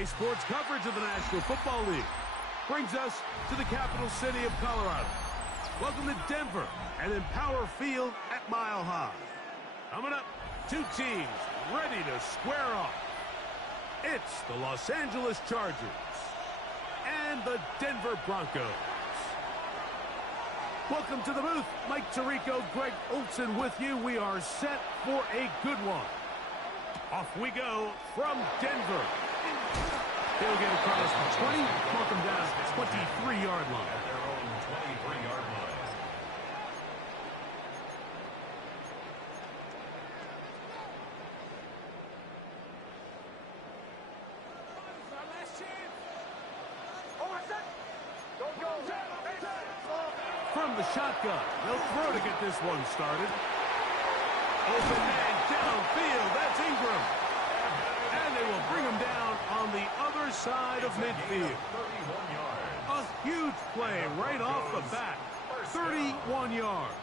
Today's sports coverage of the National Football League brings us to the capital city of Colorado. Welcome to Denver and Empower Field at Mile High. Coming up, two teams ready to square off. It's the Los Angeles Chargers and the Denver Broncos. Welcome to the booth. Mike Tirico, Greg Olson with you. We are set for a good one. Off we go from Denver. He'll get across the 20, mark him down at the 23-yard line. At their own 23-yard line. From the shotgun, they'll throw to get this one started. Open man downfield, that's Ingram. And they will bring him down on the other side of midfield. A huge play right off the bat. 31 yards.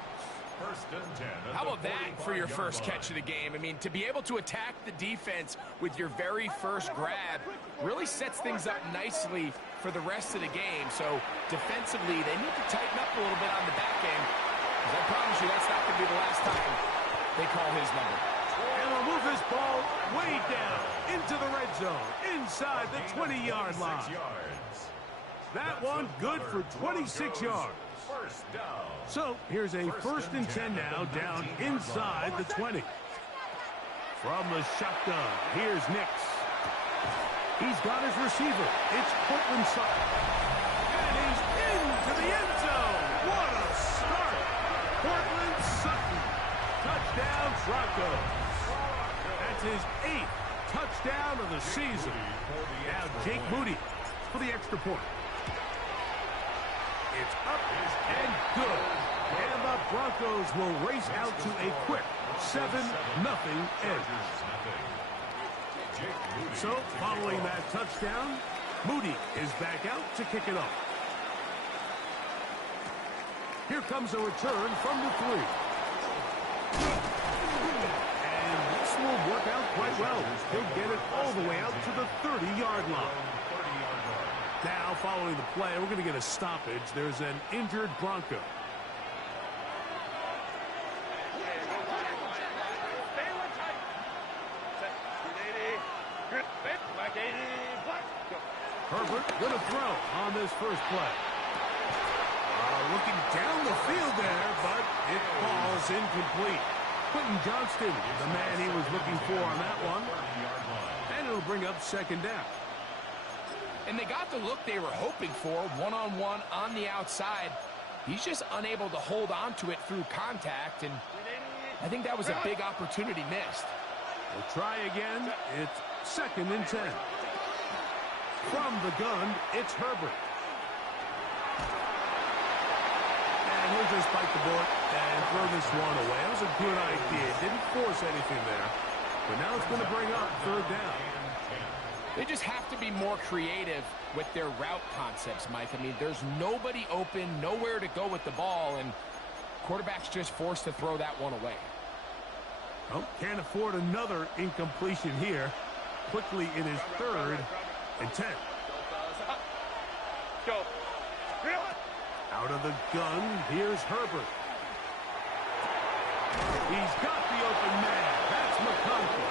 How about that for your first catch of the game? I mean, to be able to attack the defense with your very first grab really sets things up nicely for the rest of the game. So defensively, they need to tighten up a little bit on the back end, because I promise you that's not going to be the last time they call his number. And we'll move this ball way down into the red zone, inside the 20-yard line. That one good for 26 yards. So here's a 1st and 10 now, down inside the 20. From the shotgun, here's Nix. He's got his receiver. It's Cortland Sutton. And he's into the end zone. What a start. Cortland Sutton. Touchdown, Broncos. That's his 8th touchdown of the season. Now Jake Moody for the extra point. It's up and good. And the Broncos will race out to a quick 7-0 edge. So, following that touchdown, Moody is back out to kick it off. Here comes a return from the 3. And this will work out quite well. He'll get it all the way out to the 30-yard line. Now, following the play, we're going to get a stoppage. There's an injured Bronco. Herbert going to throw on this first play. Looking down the field there, but it falls incomplete. Quentin Johnston, the man he was looking for on that one. And it'll bring up 2nd down. And they got the look they were hoping for, one-on-one on the outside. He's just unable to hold on to it through contact, and I think that was a big opportunity missed. We'll try again. It's 2nd and 10. From the gun, it's Herbert. And he'll just bite the bullet and throw this one away. That was a good idea. Didn't force anything there. But now it's going to bring up 3rd down. They just have to be more creative with their route concepts, Mike. I mean, there's nobody open, nowhere to go with the ball, and quarterback's just forced to throw that one away. Well, can't afford another incompletion here. Quickly, it is 3rd and 10. Out of the gun, here's Herbert. He's got the open man. That's McConkey.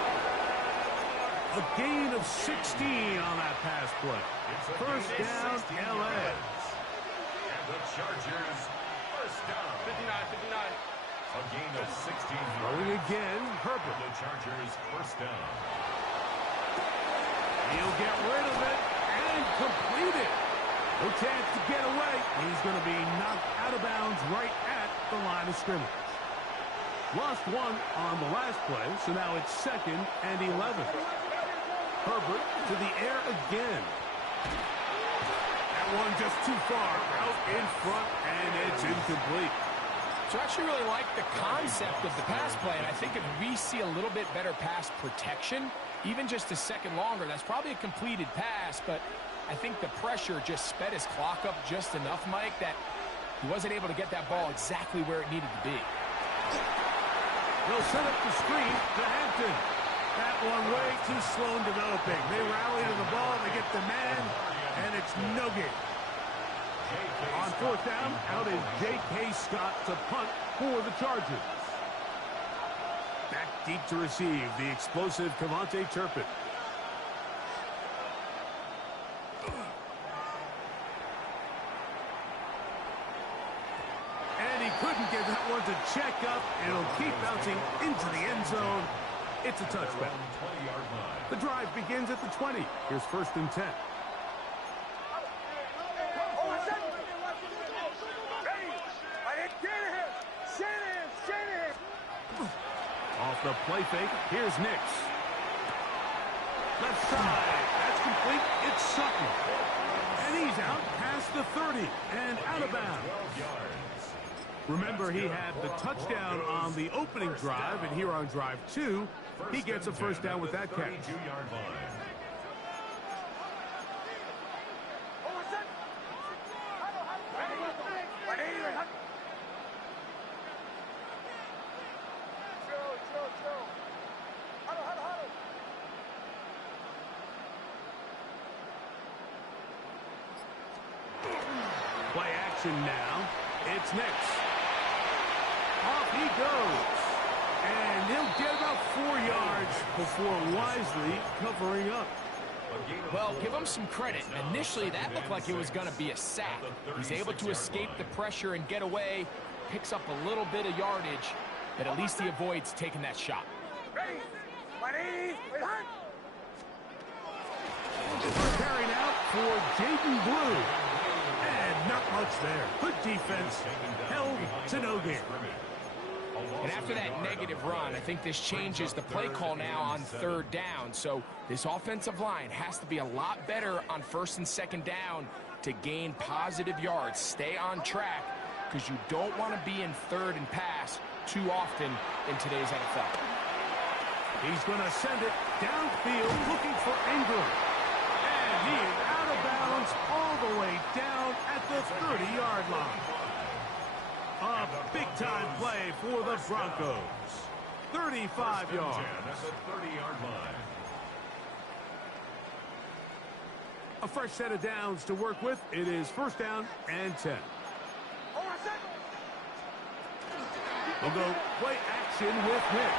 A gain of 16 on that pass play. 1st down, LA. And the Chargers, 1st down. 59. A gain of 16. Throwing again, Herbert. The Chargers, 1st down. He'll get rid of it and complete it. No chance to get away. He's going to be knocked out of bounds right at the line of scrimmage. Lost one on the last play, so now it's 2nd and 11. Herbert to the air again. That one just too far out in front, and it's incomplete. So I actually really like the concept of the pass play, and I think if we see a little bit better pass protection, even just a second longer, that's probably a completed pass, but I think the pressure just sped his clock up just enough, Mike, that he wasn't able to get that ball exactly where it needed to be. They'll set up the screen to Hampton. That one way too slow in developing. They rally to the ball, they get the man, and it's no gain. On fourth down, out is J.K. Scott to punt for the Chargers. Back deep to receive, the explosive Kevontae Turpin. And he couldn't get that one to check up. It'll keep bouncing into the end zone. It's a touchback. The drive begins at the 20. Here's 1st and 10. Off the play fake, here's Nix. Left side, that's complete, it's Sutton. And he's out past the 30 and out of bounds. Remember, he had the touchdown on the opening drive, and here on drive 2, he gets a first down with that catch. Play action now. It's Nix. Off he goes. And he'll get about 4 yards before wisely covering up. Well, give him some credit. Initially, that looked like it was going to be a sack. He's able to escape the pressure and get away, picks up a little bit of yardage, but at least he avoids taking that shot. Preparing out for Jaden Blue. And not much there. Good defense. Held to no gain. And after that negative run, I think this changes the play call now on 3rd down. So this offensive line has to be a lot better on 1st and 2nd down to gain positive yards. Stay on track because you don't want to be in 3rd and pass too often in today's NFL. He's going to send it downfield looking for Ingram. And he is out of bounds all the way down at the 30-yard line. A big-time play for the Broncos. 35 yards. At the 30-yard line. A fresh set of downs to work with. It is 1st down and 10. We'll go play action with Nix.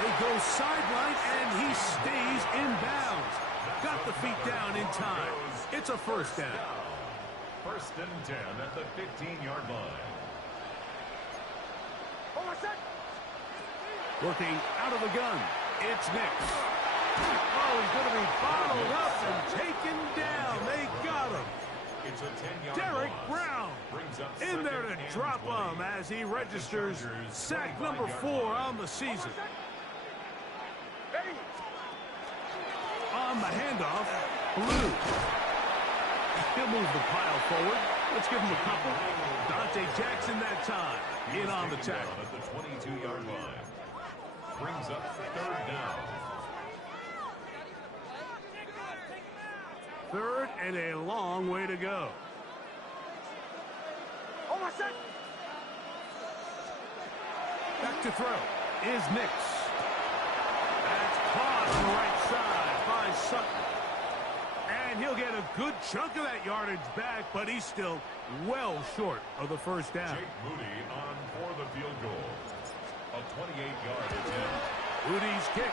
They go sideline, and he stays in bounds. Got the feet down in time. It's a 1st down. 1st and 10 at the 15-yard line. Working out of the gun. It's Nix. Oh, he's going to be bottled up and taken down. They got him. It's a 10-yard Derek loss. Brown in there to drop him as he registers sack number 4 on the season. On the handoff, Blue. He'll move the pile forward. Let's give him a couple. Dante Jackson that time. In on the tackle. At the 22-yard line. Brings up 3rd down. 3rd and a long way to go. Back to throw is Nix. That's caught on the right side by Sutton. And he'll get a good chunk of that yardage back, but he's still well short of the 1st down. Jake Moody on for the field goal. A 28-yard attempt. Moody's kick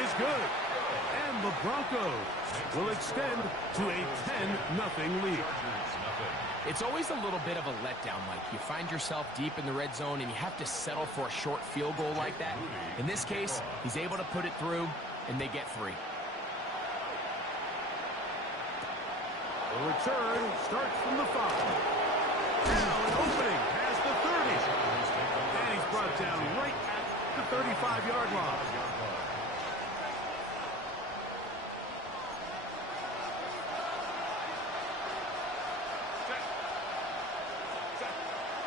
is good. And the Broncos will extend to a 10-0 lead. It's always a little bit of a letdown, Mike. You find yourself deep in the red zone, and you have to settle for a short field goal like that. In this case, he's able to put it through, and they get 3. The return starts from the 5. Now an opening past the 30. And he's brought down right at the 35-yard line.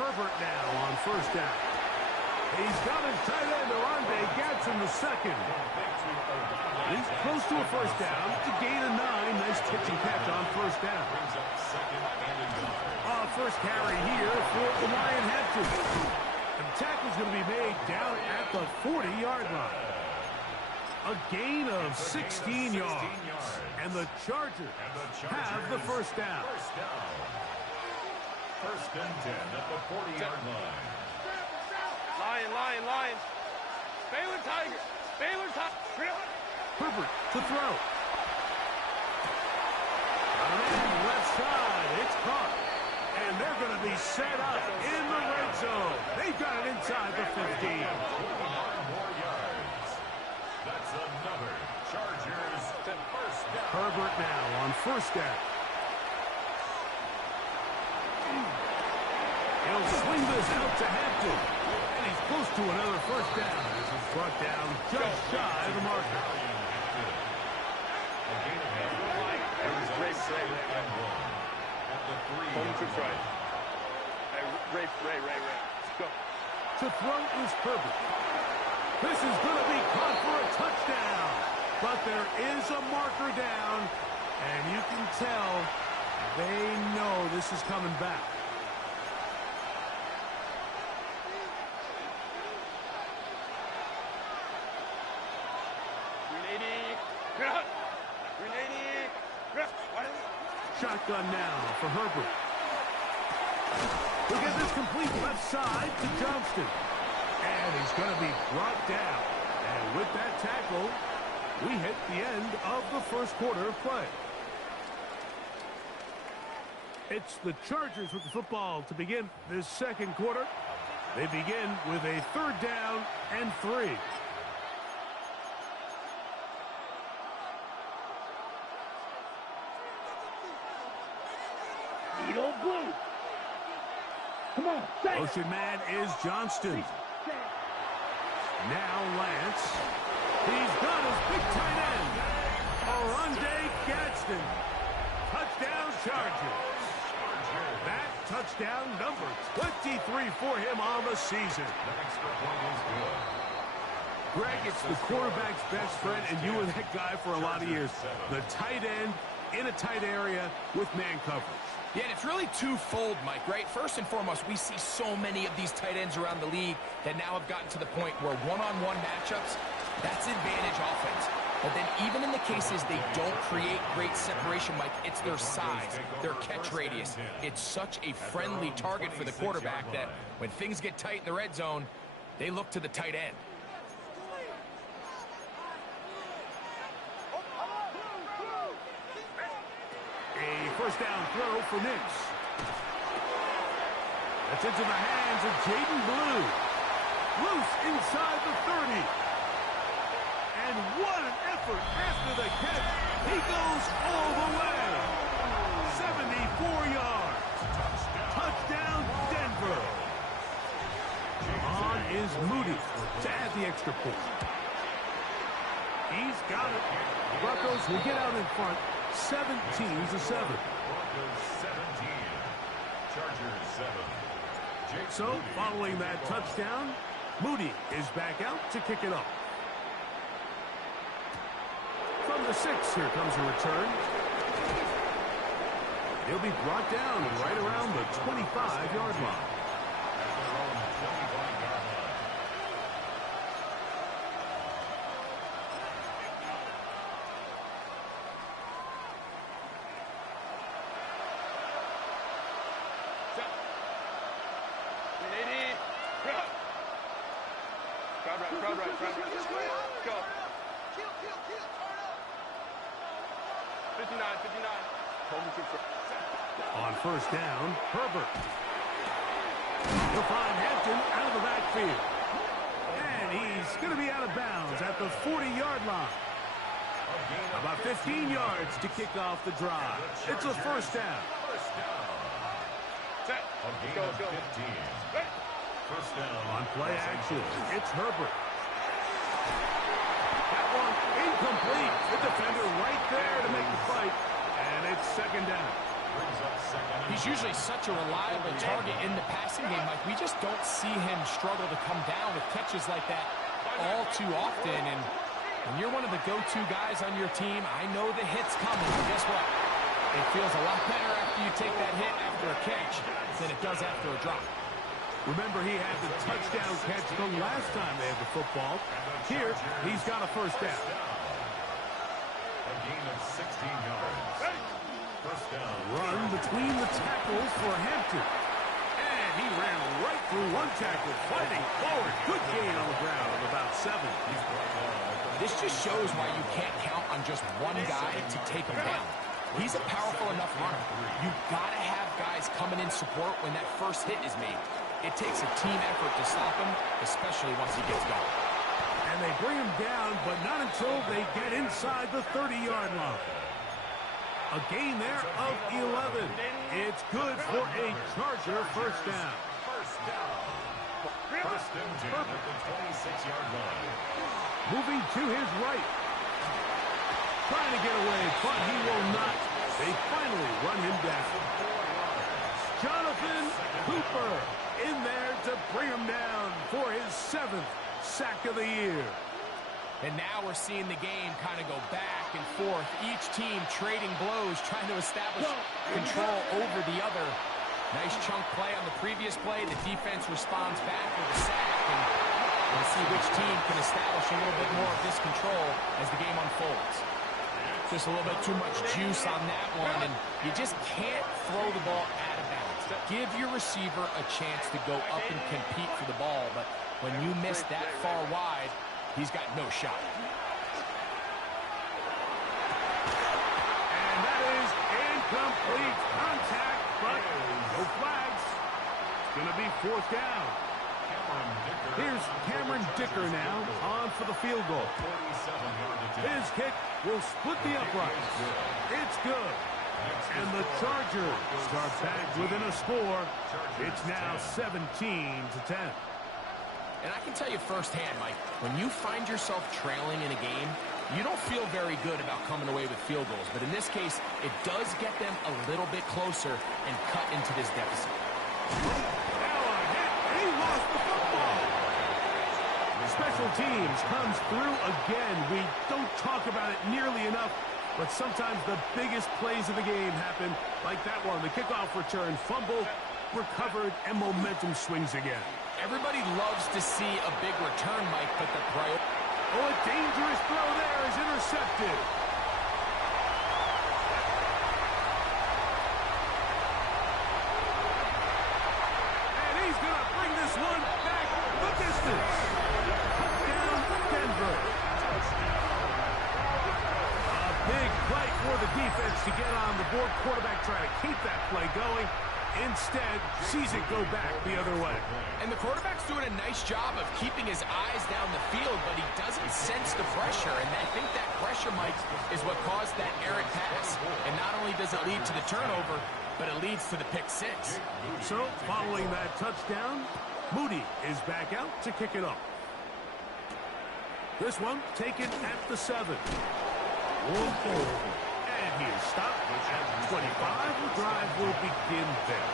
Herbert now on 1st down. He's got his tight end, Orlando Gadsden the second. He's close to a 1st down to gain a 9. Nice pitch and catch on 1st down. First carry here for the Lion Hampton. And the tackle's going to be made down at the 40-yard line. A gain of 16 yards. And the Chargers have the first down. First and 10 at the 40-yard line. Lion. Baylor Tiger. Herbert to throw. And left side, it's caught. And they're going to be set up in the red zone. They've got it inside the 15. 9 more yards. That's another Chargers first down. Herbert now on first down. He'll swing this out to Hampton. And he's close to another first down. This is brought down just shy of the marker. Ray. Go. To throw is Herbert. This is going to be caught for a touchdown. But there is a marker down. And you can tell they know this is coming back. Shotgun now for Herbert. He'll get this complete left side to Johnston. And he's going to be brought down. And with that tackle, we hit the end of the first quarter of play. It's the Chargers with the football to begin this second quarter. They begin with a 3rd down and 3. Come on, Motion man is Johnston. Now Lance. He's got his big tight end. Oronde Gadsden. Touchdown Chargers. That touchdown number 23 for him on the season. Greg, it's the quarterback's best friend, and you were that guy for a lot of years. The tight end in a tight area with man coverage. Yeah, and it's really twofold, Mike, right? First and foremost, we see so many of these tight ends around the league that now have gotten to the point where one-on-one matchups, that's advantage offense. But then even in the cases they don't create great separation, Mike, it's their size, their catch radius. It's such a friendly target for the quarterback that when things get tight in the red zone, they look to the tight end. First down throw for Nix. That's into the hands of Jaden Blue. Loose inside the 30. And what an effort after the catch. He goes all the way. 74 yards. Touchdown Denver. On is Moody to add the extra point. He's got it. Broncos will get out in front. 17-7. Broncos 17. Chargers 7. So, following that touchdown, Moody is back out to kick it off. From the 6, here comes a return. He'll be brought down right around the 25-yard line. On first down, Herbert. He'll find Hampton out of the backfield. And he's going to be out of bounds at the 40-yard line. About 15 yards to kick off the drive. It's a first down. Go. 15. First down. On play action, it's Herbert. That one incomplete. The defender right there to make the fight. And it's second down. He's usually such a reliable target in the passing game. Like, we just don't see him struggle to come down with catches like that all too often. And when you're one of the go-to guys on your team, I know the hit's coming. But guess what? It feels a lot better after you take that hit after a catch than it does after a drop. Remember, he had the touchdown catch the last time they had the football. Here, he's got a first down. A gain of 16 yards. First down. Run between the tackles for Hampton. And he ran right through one tackle, fighting forward. Good gain on the ground of about 7. This just shows why you can't count on just one guy to take him down. He's a powerful enough runner. You've got to have guys coming in support when that first hit is made. It takes a team effort to stop him, especially once he gets going. And they bring him down, but not until they get inside the 30-yard line. A gain there of 11. It's good for a Charger first down. First and 10 at the 26-yard line. Moving to his right. Trying to get away, but he will not. They finally run him down. Jonathan Cooper in there to bring him down for his 7th sack of the year. And now we're seeing the game kind of go back and forth. Each team trading blows, trying to establish control over the other. Nice chunk play on the previous play. The defense responds back with a sack. And we'll see which team can establish a little bit more of this control as the game unfolds. Just a little bit too much juice on that one, and you just can't throw the ball out of bounds. Give your receiver a chance to go up and compete for the ball, but when you miss that far wide, he's got no shot. And that is incomplete contact, but no flags. It's going to be 4th down. Here's Cameron Dicker now on for the field goal. His kick will split the uprights. It's good. And the Chargers start back within a score. It's now 17-10. And I can tell you firsthand, Mike, when you find yourself trailing in a game, you don't feel very good about coming away with field goals. But in this case, it does get them a little bit closer and cut into this deficit. Special teams comes through again. We don't talk about it nearly enough, but sometimes the biggest plays of the game happen, like that one. The kickoff return, fumble, recovered, and momentum swings again. Everybody loves to see a big return, Mike, but the priority... Oh, a dangerous throw there is intercepted. And he's going to bring this one back the distance. Denver. A big play for the defense to get on the board. Quarterback trying to keep that play going. Instead, sees it go back the other way. And the quarterback's doing a nice job of keeping his eyes down the field, but he doesn't sense the pressure. And I think that pressure, Mike, is what caused that errant pass. And not only does it lead to the turnover, but it leads to the pick 6. So, following that touchdown, Moody is back out to kick it off. This one taken at the 7. And he is stopped at 25. The drive will begin there.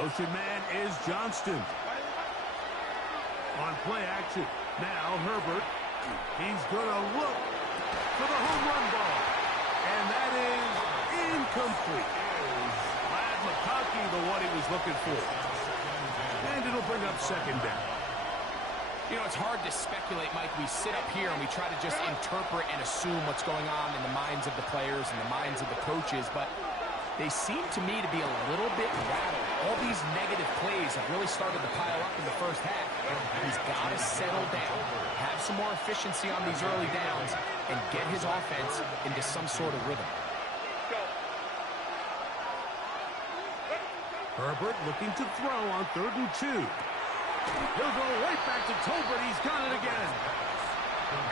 Motion man is Johnston. On play action. Now Herbert. He's going to look for the home run ball. And that is incomplete. Vlad McConkey, the one he was looking for. And it'll bring up 2nd down. You know, it's hard to speculate, Mike. We sit up here and we try to just interpret and assume what's going on in the minds of the players and the minds of the coaches, but they seem to me to be a little bit rattled. All these negative plays have really started to pile up in the first half. He's got to settle down, have some more efficiency on these early downs, and get his offense into some sort of rhythm. Herbert looking to throw on 3rd and 2. He'll go right back to Tolbert. He's got it again.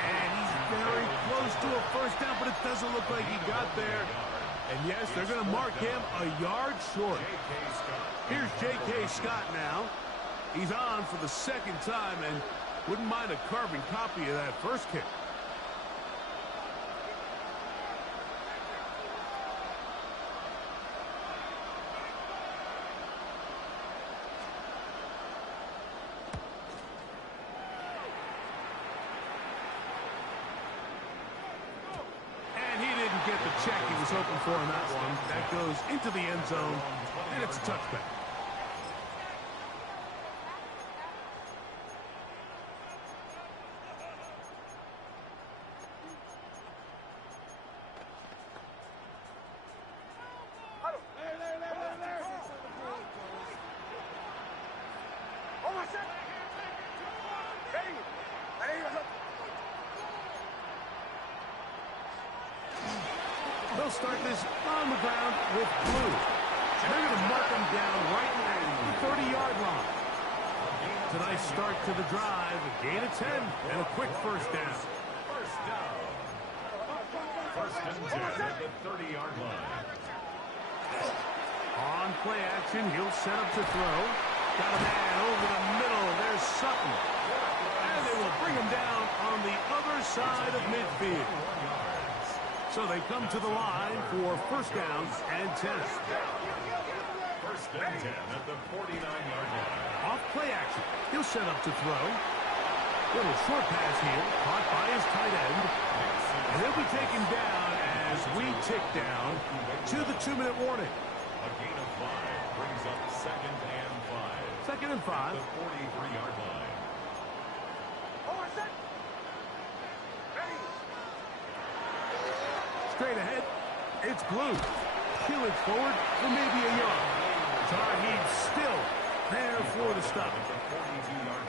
And he's very close to a first down, but it doesn't look like he got there. And yes, they're going to mark him a yard short. Here's J.K. Scott now. He's on for the 2nd time and wouldn't mind a carbon copy of that first kick. open for on that one. That goes into the end zone, and it's a touchback. They'll start this on the ground with blue. They're going to mark them down right at the 30-yard line. It's a nice start to the drive. A gain of 10 and a quick first down. First and 10 at the 30-yard line. On play action, he'll set up to throw. Got a man over the middle. There's Sutton. And they will bring him down on the other side of midfield. So they come to the line for first down and 10. First and 10 at the 49-yard line. Off play action. He'll set up to throw. Little short pass here, caught by his tight end. And he'll be taken down as we tick down to the 2-minute warning. A gain of 5 brings up second and 5. Second and 5. The 43-yard line. Straight ahead, it's blue. Peel it forward for maybe a yard. Tarheed still there for the stop.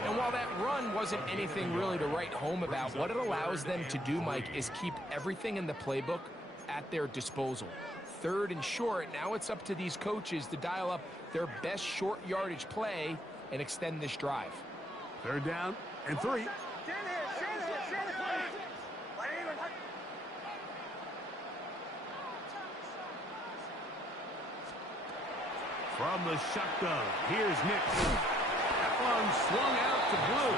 And while that run wasn't anything really to write home about, what it allows them to do, Mike, is keep everything in the playbook at their disposal. Third and short, now it's up to these coaches to dial up their best short yardage play and extend this drive. Third down and 3. From the shotgun, here's Nick. That one swung out to blue.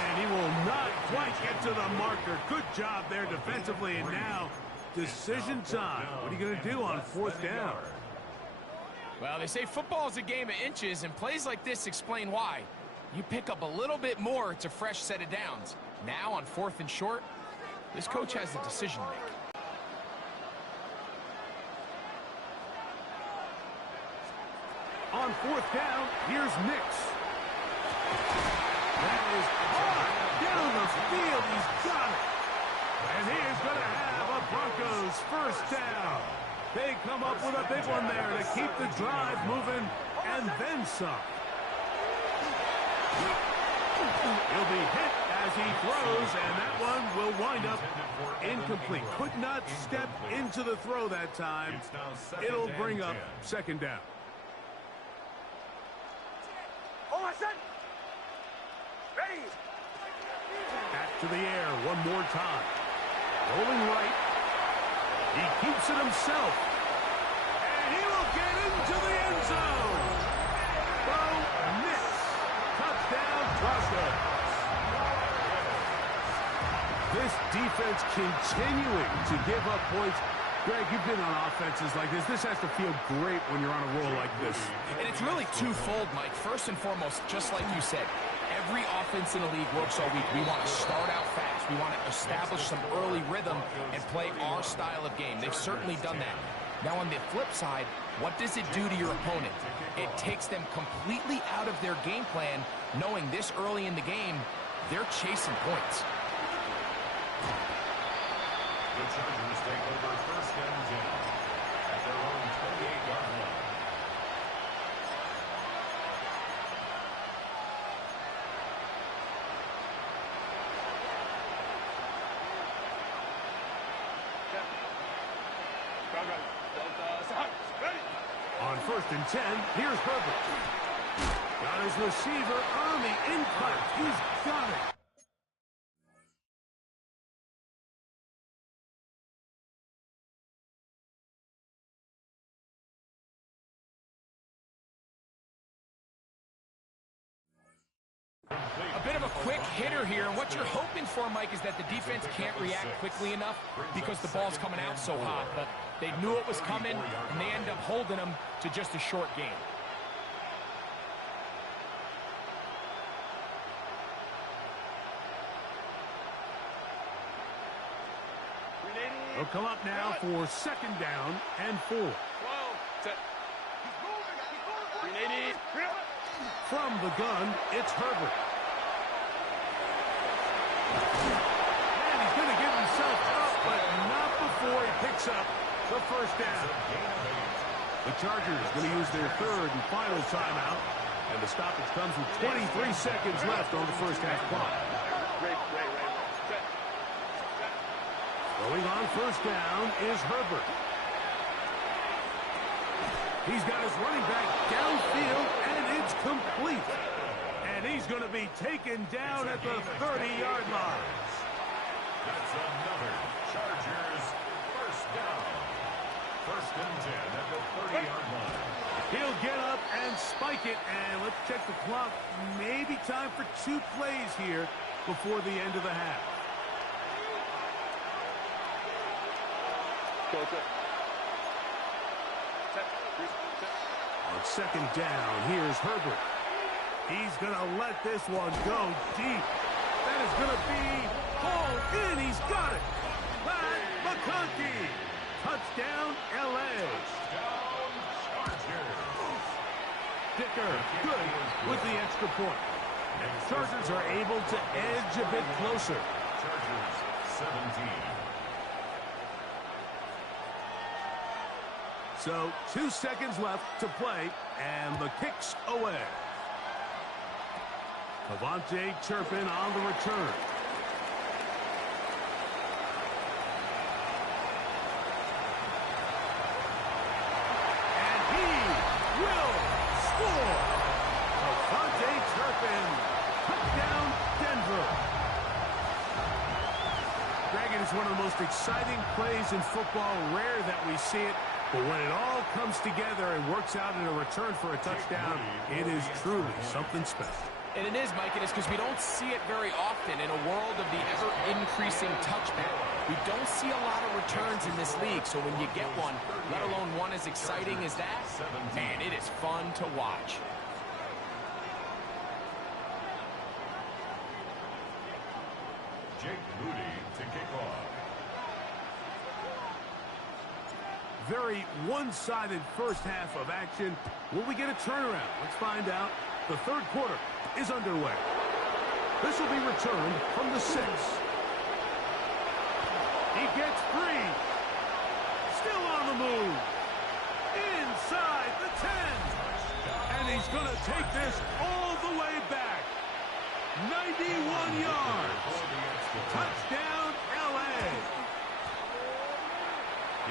And he will not quite get to the marker. Good job there defensively. And now, decision time. What are you going to do on fourth down? Well, they say football is a game of inches, and plays like this explain why. You pick up a little bit more, it's a fresh set of downs. Now on fourth and short, this coach has a decision to make. On fourth down, here's Nix. That is down the field. He's got it. And he is going to have a Broncos first down. They come up with a big one there to keep the drive moving and then some. He'll be hit as he throws, and that one will wind up incomplete. Could not step into the throw that time. It'll bring up second down. Back to the air one more time. Rolling right. He keeps it himself. And he will get into the end zone. Bo Nix. Touchdown, Broncos. This defense continuing to give up points. Greg, you've been on offenses like this. This has to feel great when you're on a roll like this. And it's really twofold, Mike. First and foremost, just like you said, every offense in the league works all week. We want to start out fast. We want to establish some early rhythm and play our style of game. They've certainly done that. Now, on the flip side, what does it do to your opponent? It takes them completely out of their game plan, knowing this early in the game, they're chasing points. The Chargers take over first and 10 at their own 28-yard line. On first and 10, here's Herbert. Got his receiver on the impact. He's got it. A bit of a quick hitter here, and what you're hoping for, Mike, is that the defense can't react quickly enough because the ball's coming out so hot. But they knew it was coming, and they end up holding them to just a short game. They'll come up now for second down and 4. 12, set. 380. From the gun, it's Herbert. And he's going to give himself up, but not before he picks up the first down. The Chargers going to use their third and final timeout. And the stoppage comes with 23 seconds left on the first half clock. Set. Going on first down is Herbert. He's got his running back downfield, and it's complete. And he's going to be taken down at the 30-yard line. That's another Chargers first down. First and 10 at the 30-yard line. He'll get up and spike it, and let's check the clock. Maybe time for 2 plays here before the end of the half. Go, set. Set. On second down, here's Herbert. He's going to let this one go deep. That is going to be hauled in. He's got it. Pat McConkey. Touchdown, L.A. Dicker, good with the extra point. And the Chargers are able to edge a bit closer. Chargers 17. So 2 seconds left to play, and the kick's away. Avante Turpin on the return. And he will score. Avante Turpin, touchdown Denver. Greg, it is one of the most exciting plays in football. Rare that we see it. But when it all comes together and works out in a return for a touchdown, it is truly something special. And it is, Mike, it is because we don't see it very often in a world of the ever-increasing touchback. We don't see a lot of returns in this league, so when you get one, let alone one as exciting as that, man, it is fun to watch. Jake Moody to kick off. Very one-sided first half of action. Will we get a turnaround? Let's find out. The third quarter is underway. This will be returned from the 6. He gets free. Still on the move. Inside the 10. And he's going to take this all the way back. 91 yards. Touchdown, L.A.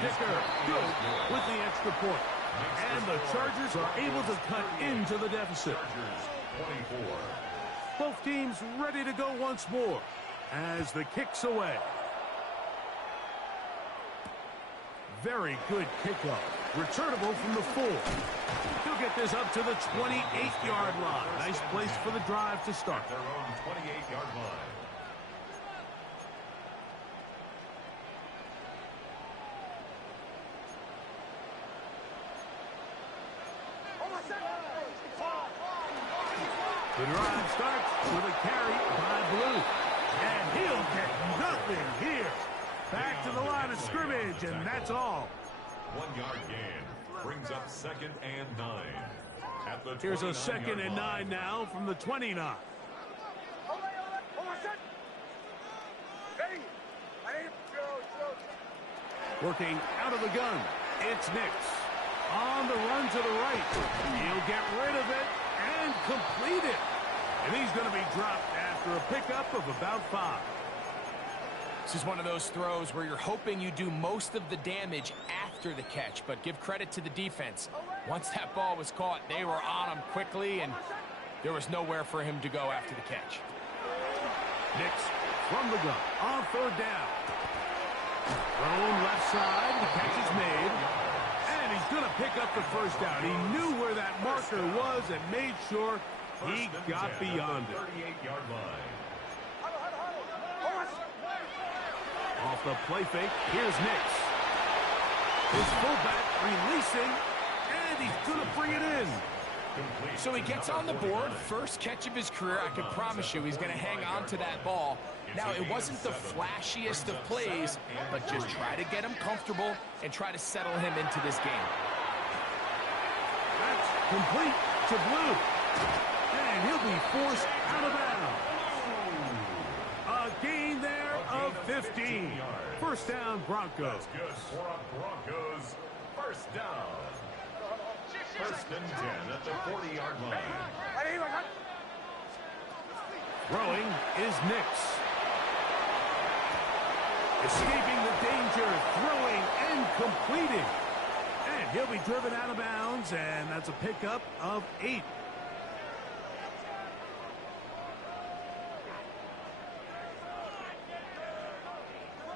Dicker, good with the extra point. And the Chargers are able to cut into the deficit. 24. Both teams ready to go once more as the kick's away. Very good kickoff. Returnable from the 4. He'll get this up to the 28-yard line. Nice place for the drive to start. Their own 28-yard line. The drive starts with a carry by Blue. And he'll get nothing here. Back to the line of scrimmage, and that's all. 1-yard gain brings up second and 9. At the Here's a second and 9 line. now from the 29. Working out of the gun, it's Nix. On the run to the right. He'll get rid of it and complete it. And he's going to be dropped after a pickup of about 5. This is one of those throws where you're hoping you do most of the damage after the catch, but give credit to the defense. Once that ball was caught, they were on him quickly, and there was nowhere for him to go after the catch. Nix from the gun on third down. Thrown left side, the catch is made. And he's going to pick up the first down. He knew where that marker was and made sure he got beyond it. 38-yard line. Off the play fake, here's Nix. His fullback releasing, and he's going to bring it in. So he gets on the board, first catch of his career. I can promise you he's going to hang on to that ball. Now, it wasn't the flashiest of plays, but just try to get him comfortable and try to settle him into this game. That's complete to Blue. And he'll be forced out of bounds. A gain there of 15. First down, Broncos. Good for a Broncos first down. First and 10 at the 40-yard line. Throwing is Nix. Escaping the danger, throwing and completing. And he'll be driven out of bounds, and that's a pickup of 8.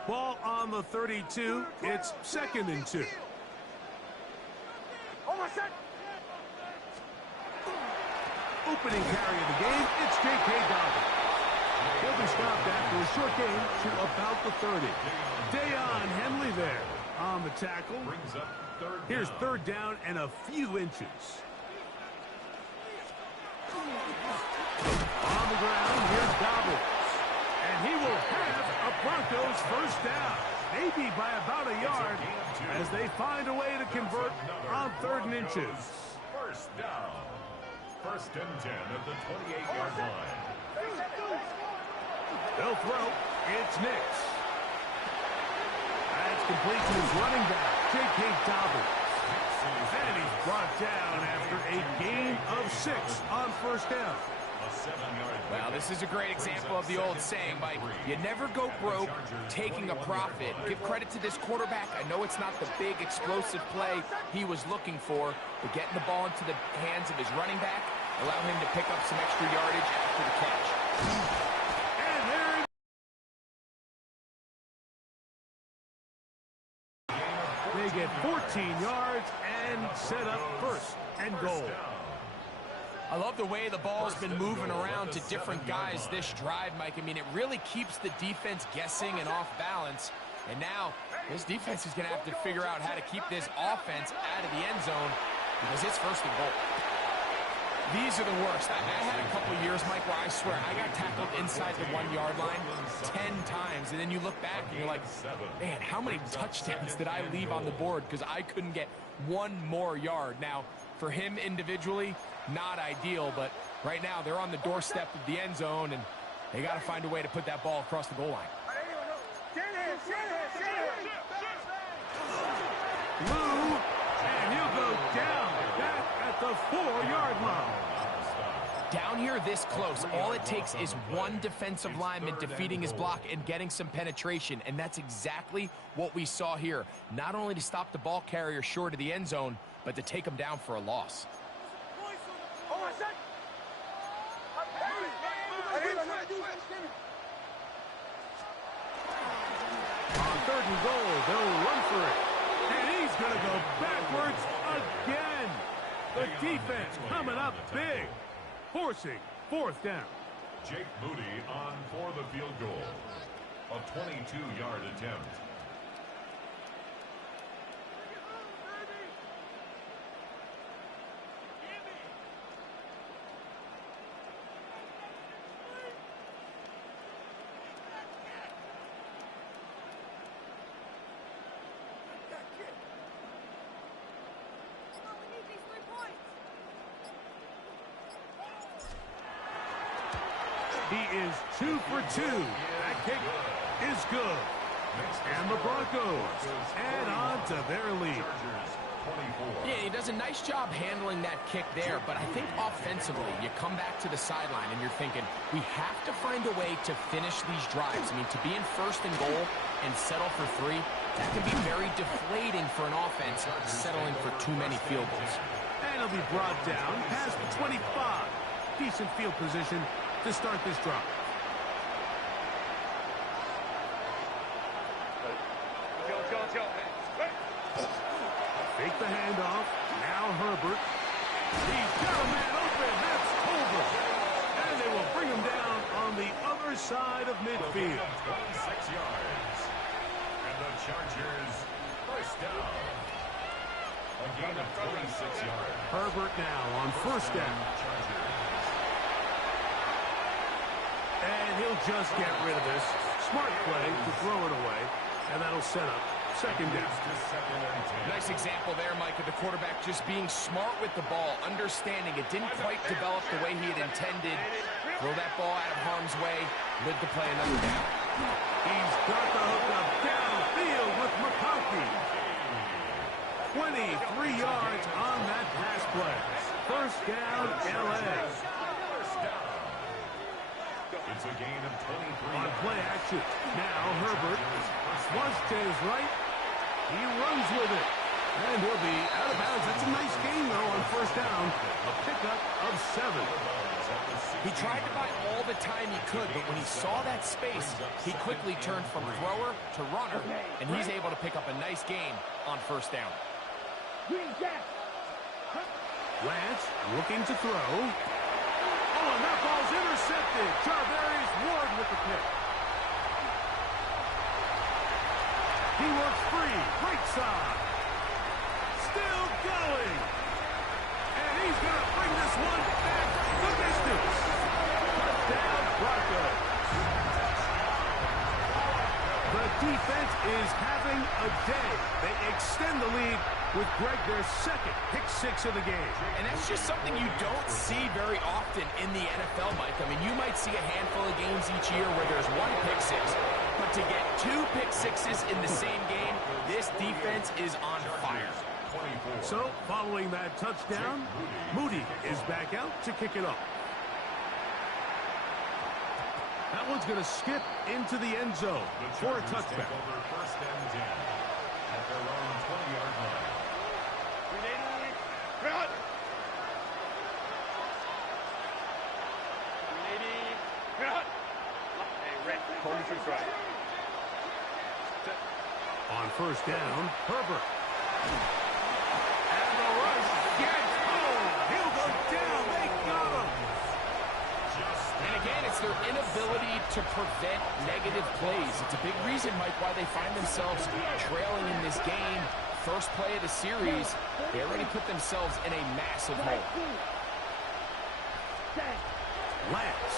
Ball on the 32. It's 2nd and 2. Opening carry of the game, it's J.K. Dobbins. He'll be stopped after a short gain to about the 30. Dayon Henley there on the tackle. Here's 3rd down and a few inches. On the ground, here's Dobbins. And he will have a Broncos first down. Maybe by about a yard as they find a way to convert on 3rd and inches. First down. First and 10 at the 28-yard line. They'll throw. It's Nix. That's complete to his running back, J.K. Dobbins. And he's brought down after a gain of 6 on first down. Well, this is a great example of the old saying, Mike. You never go broke taking a profit. Give credit to this quarterback. I know it's not the big explosive play he was looking for, but getting the ball into the hands of his running back, allow him to pick up some extra yardage after the catch. And there they get 14 yards and set up 1st and goal. I love the way the ball's been moving around to different guys this drive, Mike. I mean, it really keeps the defense guessing and off balance. And now, this defense is going to have to figure out how to keep this offense out of the end zone because it's 1st and goal. These are the worst. I had a couple of years, Mike, where I swear I got tackled inside the 1-yard line 10 times. And then you look back and you're like, man, how many touchdowns did I leave on the board because I couldn't get one more yard? Now, for him individually, not ideal, but right now they're on the doorstep of the end zone, and they got to find a way to put that ball across the goal line. Blue, and he'll go down back at the 4-yard line. Down here this close, all it takes is one defensive lineman defeating his block and getting some penetration, and that's exactly what we saw here. Not only to stop the ball carrier short of the end zone, but to take him down for a loss. On 3rd and goal, they'll run for it. And he's going to go backwards again. The defense coming up big, forcing 4th down. Jake Moody on for the field goal. A 22-yard attempt. He is 2 for 2. That kick is good. And the Broncos add on to their lead. Yeah, he does a nice job handling that kick there, but I think offensively, you come back to the sideline and you're thinking, we have to find a way to finish these drives. I mean, to be in 1st and goal and settle for 3, that can be very deflating for an offense settling for too many field goals. And he'll be brought down past the 25. Decent field position to start this drive. Fake the handoff. Now Herbert. He's got a man open. That's Culver. And they will bring him down on the other side of midfield. 26 yards. And the Chargers first down. A gain of 26 yards. Herbert now on first down. And he'll just get rid of this. Smart play to throw it away. And that'll set up second down. Nice example there, Mike, of the quarterback just being smart with the ball, understanding it didn't quite develop the way he had intended. Throw that ball out of harm's way, live to play another down. He's got the hookup downfield with McConkey. 23 yards on that pass play. First down, L.A. It's a gain of 23. On play action. Now Herbert wants to his right. He runs with it. And he'll be out of bounds. That's a nice gain, though, on first down. A pickup of 7. He tried to buy all the time he could, but when he saw that space, he quickly turned from thrower to runner, and he's able to pick up a nice gain on first down. Lance looking to throw. Oh, and that ball's intercepted. Charvarius Ward with the pick. He works free. Right side. Still going. And he's going to bring this one back the distance. Touchdown, Broncos. The defense is having a day. They extend the lead with Greg, their second pick-6 of the game. And that's just something you don't see very often in the NFL, Mike. I mean, you might see a handful of games each year where there's one pick-6, but to get 2 pick-6s in the same game, this defense is on fire. So, following that touchdown, Moody is back out to kick it off. That one's going to skip into the end zone for a touchback. First and 10 at their own 20-yard line. On first down, Herbert. And the rush gets home. He'll go down. They got him. And again, it's their inability to prevent negative plays. It's a big reason, Mike, why they find themselves trailing in this game. First play of the series, they already put themselves in a massive hole. Lance.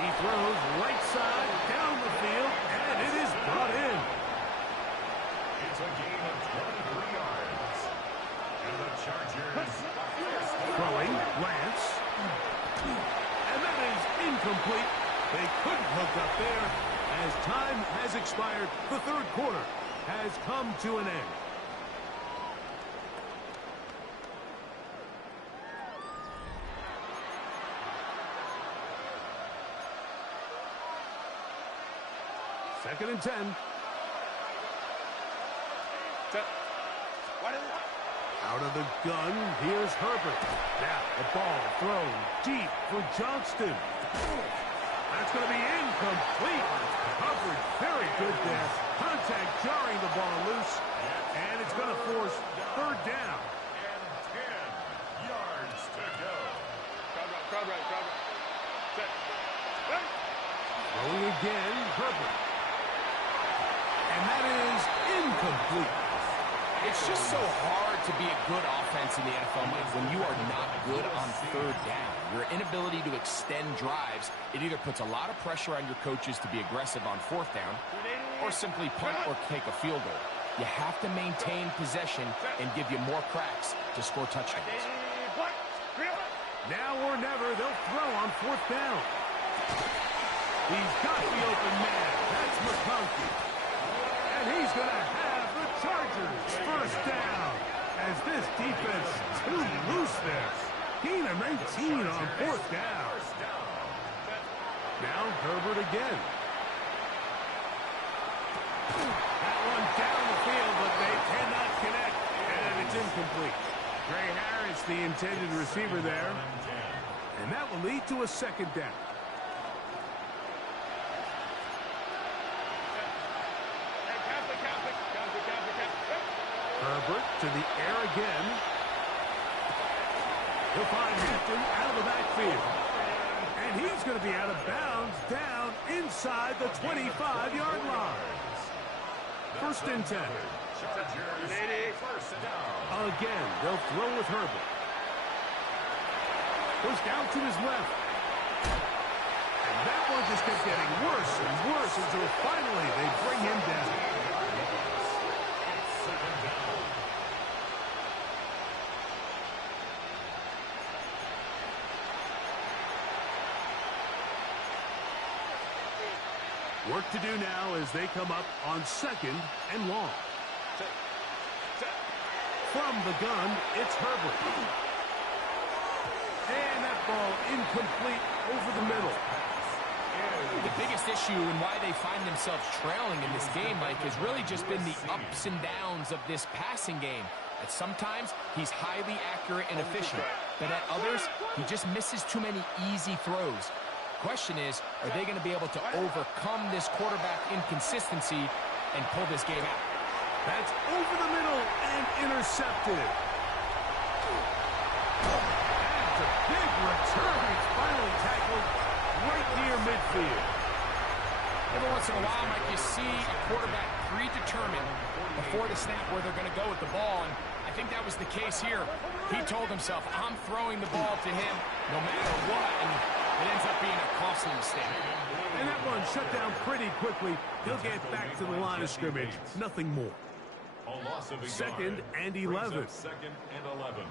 He throws right side down the field, and it is brought in. It's a gain of 23 yards. And the Chargers Throwing, Lance. And that is incomplete. They couldn't hook up there. As time has expired, the third quarter has come to an end. Second and 10. Out of the gun, here's Herbert. Now the ball thrown deep for Johnston. That's going to be incomplete. Coverage very good there. Contact jarring the ball loose. And it's going to force third down. and 10 yards to go. Crowd right. Set. Throwing again, Herbert. And that is incomplete. It's just so hard to be a good offense in the NFL, Mike, when you are not good on third down. Your inability to extend drives, it either puts a lot of pressure on your coaches to be aggressive on fourth down or simply punt or take a field goal. You have to maintain possession and give you more cracks to score touchdowns. Now or never, they'll throw on fourth down. He's got the open man. That's McConkey. And he's going to have the Chargers first down. As this defense too loose there. Gain of 19 on fourth down. Now Herbert again. That one down the field, but they cannot connect. And it's incomplete. Trey Harris, the intended receiver there. And that will lead to a second down. Herbert to the air again. He'll find Hampton out of the backfield. And he's going to be out of bounds down inside the 25-yard line. First and 10. Chargers, first down. Again, they'll throw with Herbert. Goes down to his left. And that one just kept getting worse and worse until finally they bring him down. Second down. Work to do now as they come up on 2nd and long. From the gun, it's Herbert. And that ball incomplete over the middle. The biggest issue and why they find themselves trailing in this game, Mike, has really just been the ups and downs of this passing game. At sometimes, he's highly accurate and efficient, but at others, he just misses too many easy throws. Question is, are they going to be able to overcome this quarterback inconsistency and pull this game out? That's over the middle and intercepted. That's a big return. It's finally tackled right near midfield. Every once in a while, Mike, you see a quarterback predetermine before the snap where they're going to go with the ball, and I think that was the case here. He told himself, I'm throwing the ball to him no matter what, and it ends up being a costly mistake. And that one shut down pretty quickly. He'll get back to the line of scrimmage. Nothing more. A loss of a 2nd yard. and 11. 2nd and 11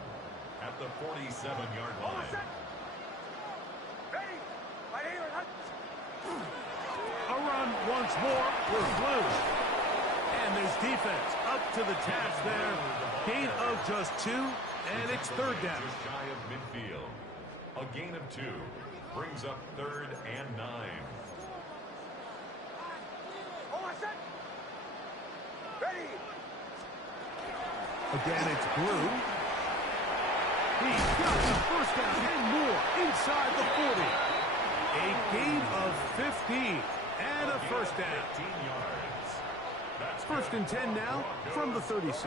at the 47-yard line. A run once more with Blue. And there's defense up to the task there. Gain of just 2, and it's 3rd down. Just shy of midfield. A gain of 2 brings up 3rd and 9. Again, it's Blue. He's got the first down and more inside the 40. A gain of 15 and a first down. 15 yards. That's 1st and 10 now from the 36.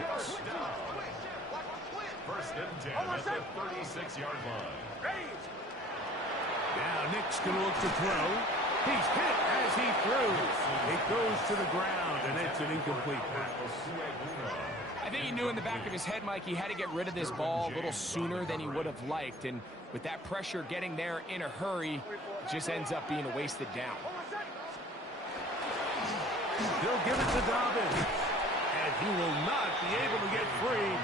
First and 10 at the 36-yard line. Now Nick's going to look to throw. He's hit as he throws. It goes to the ground, and it's an incomplete pass. I think he knew in the back of his head, Mike, he had to get rid of this ball a little sooner than he would have liked. And with that pressure getting there in a hurry, it just ends up being a wasted down. He'll give it to Dobbins. And he will not be able to get free.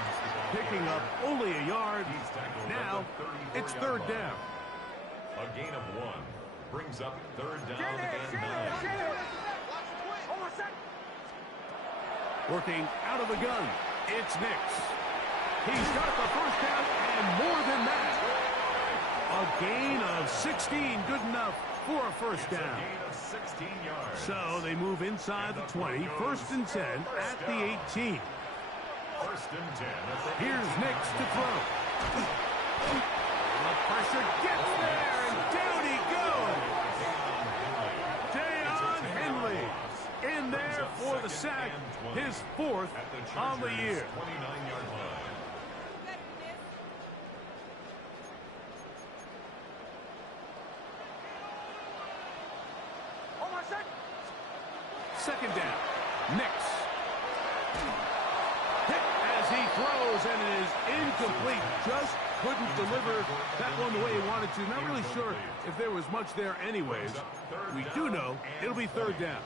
Picking up only a yard. Now, it's 3rd down. A gain of 1 brings up 3rd down and 9. Working out of the gun, it's Nix. He's got the first down and more than that. A gain of 16, good enough for a first down. A gain of 16 yards. So they move inside the 20, 1st and 10 at the 18. 1st and 10 at the Here's Nix to throw. The pressure gets there, and down he goes. Deion Henley in there for the sack, his 4th on the year. 29-yard line. Second down. Nix. Hit as he throws, and it is incomplete. Just couldn't deliver that one the way he wanted to. Not really sure if there was much there anyways. We do know it'll be 3rd down.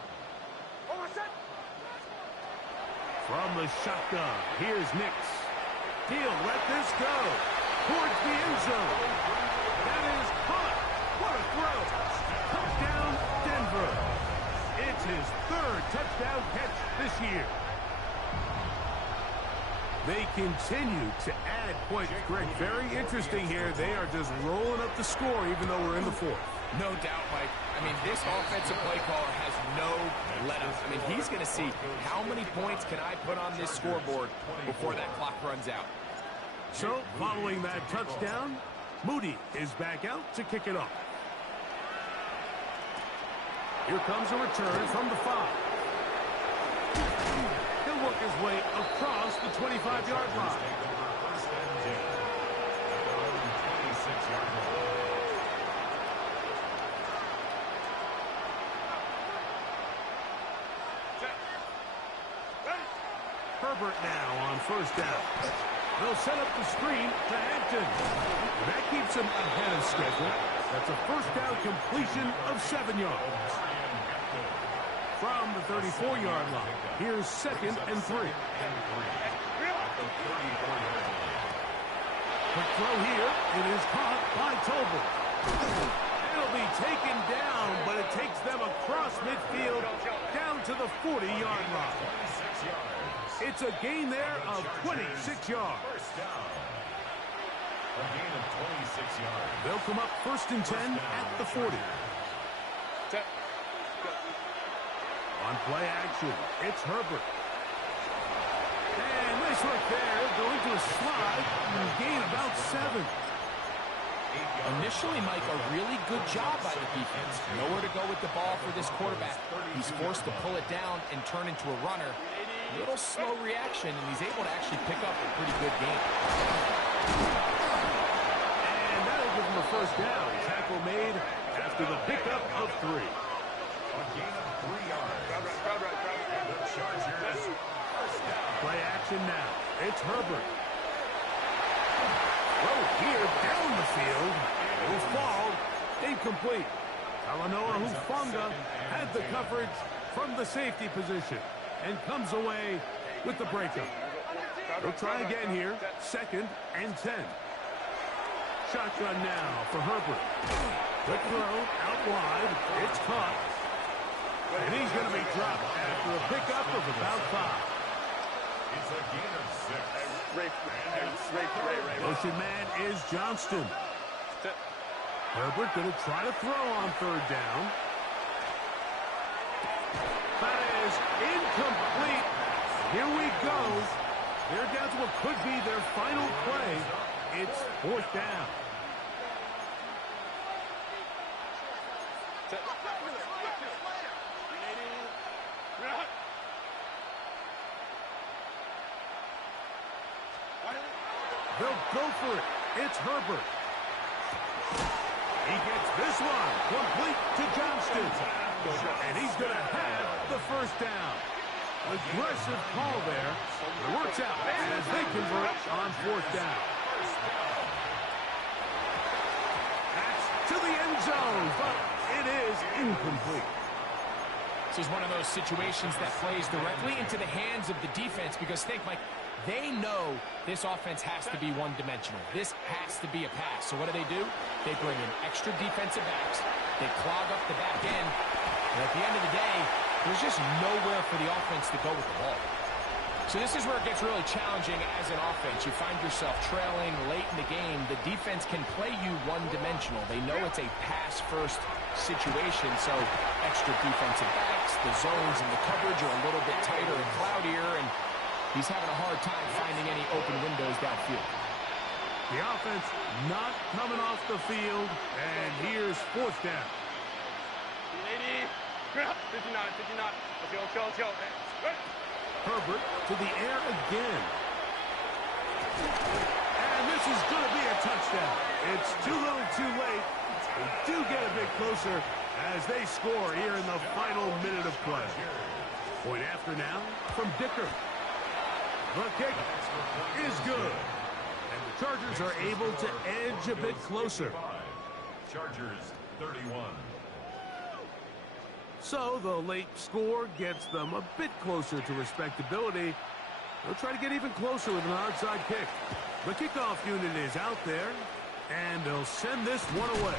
From the shotgun, here's Nix. He'll let this go towards the end zone. That is caught. What a throw. Touchdown, Denver. It's his 3rd touchdown catch this year. They continue to add points. Greg, very interesting here. They are just rolling up the score even though we're in the 4th. No doubt, Mike. I mean, this offensive play caller has no let-up. I mean, he's going to see how many points can I put on this scoreboard before that clock runs out. So, following that touchdown, Moody is back out to kick it off. Here comes a return from the 5. He'll work his way across the 25-yard line. Herbert now on first down. They'll set up the screen to Hampton. That keeps him ahead of schedule. That's a first down completion of 7 yards. From the 34-yard line, here's 2nd and 3. Quick throw here. It is caught by Tolbert. It'll be taken down, but it takes them across midfield down to the 40-yard line. It's a gain there of 26 yards. A gain of 26 yards. They'll come up 1st and 10 at the 40. On play action, it's Herbert. And nice work there, going to a slide and gain about 7. Initially, Mike, a really good job by the defense. Nowhere to go with the ball for this quarterback. He's forced to pull it down and turn into a runner. A little slow reaction, and he's able to actually pick up a pretty good game. And that'll give him a first down. Tackle made after the pickup of 3. A gain of 3 yards. The Chargers, first down. Play action now. It's Herbert. Throw here down the field. Will fall. Incomplete. Talanoa Hufanga had the coverage from the safety position and comes away with the breakup. They'll try again here. 2nd and 10. Shotgun now for Herbert. Quick throw out wide. It's caught. And he's going to be dropped after a pickup of about 5. It's a gain of 6. Motion man is Johnston. Herbert going to try to throw on 3rd down. That is incomplete. Here we go. They're down to what could be their final play. It's 4th down. They'll go for it. It's Herbert. He gets this one complete to Johnston. And he's going to have the first down. Aggressive call there. It works out as they convert on 4th down. That's to the end zone, but it is incomplete. This is one of those situations that plays directly into the hands of the defense because think, Mike, they know this offense has to be one-dimensional. This has to be a pass. So what do? They bring in extra defensive backs. They clog up the back end. And at the end of the day, there's just nowhere for the offense to go with the ball. So this is where it gets really challenging as an offense. You find yourself trailing late in the game. The defense can play you one-dimensional. They know it's a pass-first situation, so extra defensive backs, the zones and the coverage are a little bit tighter and cloudier, and he's having a hard time finding any open windows downfield. The offense not coming off the field, and here's 4th down. 59. Herbert to the air again. And this is going to be a touchdown. It's too little too late. They do get a bit closer as they score here in the final minute of play. Point after now from Dicker. The kick is good. And the Chargers are able to edge a bit closer. Chargers 31. So the late score gets them a bit closer to respectability. They'll try to get even closer with an onside kick. The kickoff unit is out there, and they'll send this one away.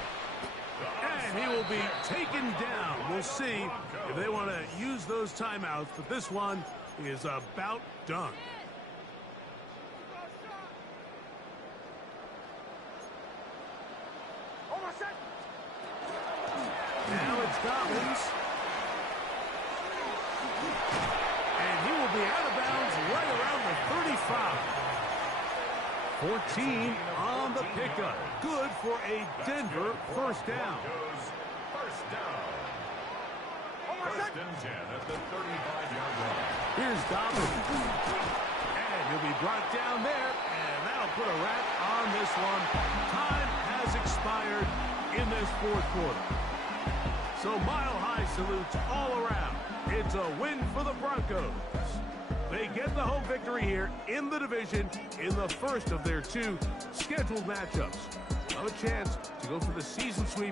And he will be taken down. We'll see if they want to use those timeouts, but this one is about done. Now it's Dobbins. And he will be out of bounds right around the 35. 14 on the pickup. Good for a Denver first down. First down. First and 10 at the 35-yard line. Here's Dobbins. And he'll be brought down there, and that'll put a wrap on this one. Time has expired in this 4th quarter. So mile-high salutes all around. It's a win for the Broncos. They get the home victory here in the division in the first of their 2 scheduled matchups. Have a chance to go for the season sweep